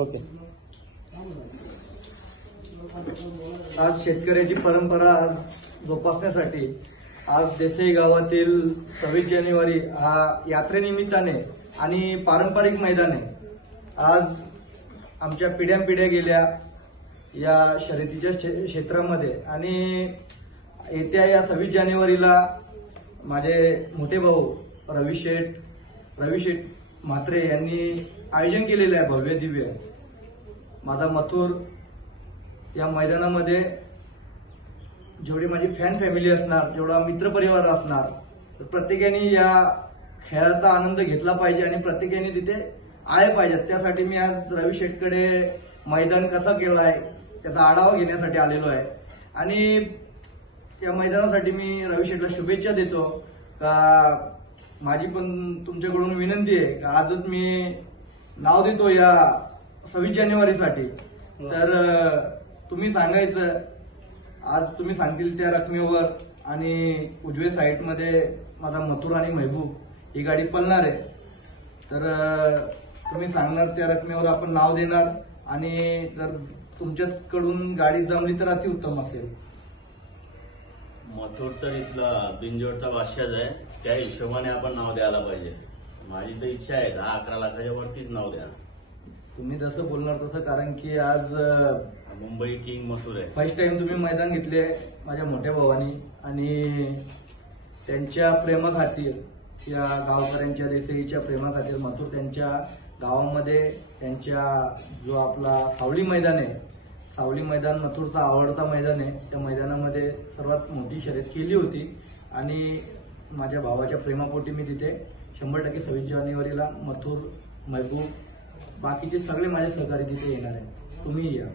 Okay. आज शेतकऱ्याची परंपरा जोपासण्यासाठी आज देसाई गावातील 26 जानेवारी हा यात्रेनिमित्ताने आणि पारंपरिक मैदाने आज आमच्या पिढ्यानपिढ्या गेल्या या शर्यतीच्या क्षेत्रामध्ये आणि येत्या या 26 जानेवारीला माझे मोठे भाऊ रवी शेठ म्हात्रे यांनी आयोजन केलेलं आहे भव्य दिव्य. माझा मथुर या मैदानामध्ये जेवढी माझी फॅन फॅमिली असणार, जेवढा मित्रपरिवार असणार, तर प्रत्येकाने या खेळाचा आनंद घेतला पाहिजे आणि प्रत्येकाने तिथे आले पाहिजेत. त्यासाठी मी आज रवी शेठकडे मैदान कसं केलं आहे त्याचा आढावा घेण्यासाठी आलेलो आहे आणि या मैदानासाठी मी रवी शेठला शुभेच्छा देतो. का माझी पण तुमच्याकडून विनंती आहे का आजच मी नाव देतो या 26 जानेवारीसाठी. तर तुम्ही सांगायचं, आज तुम्ही सांगतील त्या रकमेवर आणि उजवे साईडमध्ये माझा मथुर आणि महबूब ही गाडी पळणार आहे. तर तुम्ही सांगणार त्या रकमेवर आपण नाव देणार आणि जर तुमच्याकडून गाडी जमली तर अतिउत्तम असेल. मथुर तर इथला बिंजोडचा बादशाच आहे, त्या हिशोबाने आपण नाव द्यायला पाहिजे. माझी तर इच्छा आहे 10-11 लाखाच्या वरतीच नाव द्या. तुम्ही जसं बोलणार तसं, कारण की आज मुंबई किंग मथुर आहे. फर्स्ट टाइम तुम्ही मैदान घेतले माझ्या मोठ्या भावानी आणि त्यांच्या प्रेमाखातीर, या गावकऱ्यांच्या देसाईच्या प्रेमाखातीर मथुर त्यांच्या गावामध्ये त्यांच्या जो आपला सावली मैदान आहे, सावली मैदान मथुरचा आवडता मैदान आहे, त्या मैदानामध्ये सर्वात मोठी शर्यत केली होती आणि माझ्या भावाच्या प्रेमापोटी मी तिथे 100% 26 जानेवारीला मथुर, महबूब, बाकीचे सगळे माझे सहकारी तिथे येणार आहेत. तुम्ही या.